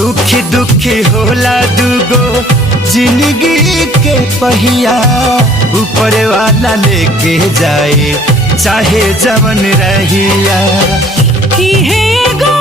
सुखी दुखी होला दुगो जिंदगी के पहिया, ऊपर वाला लेके जाए चाहे जवन रहिया। की है गो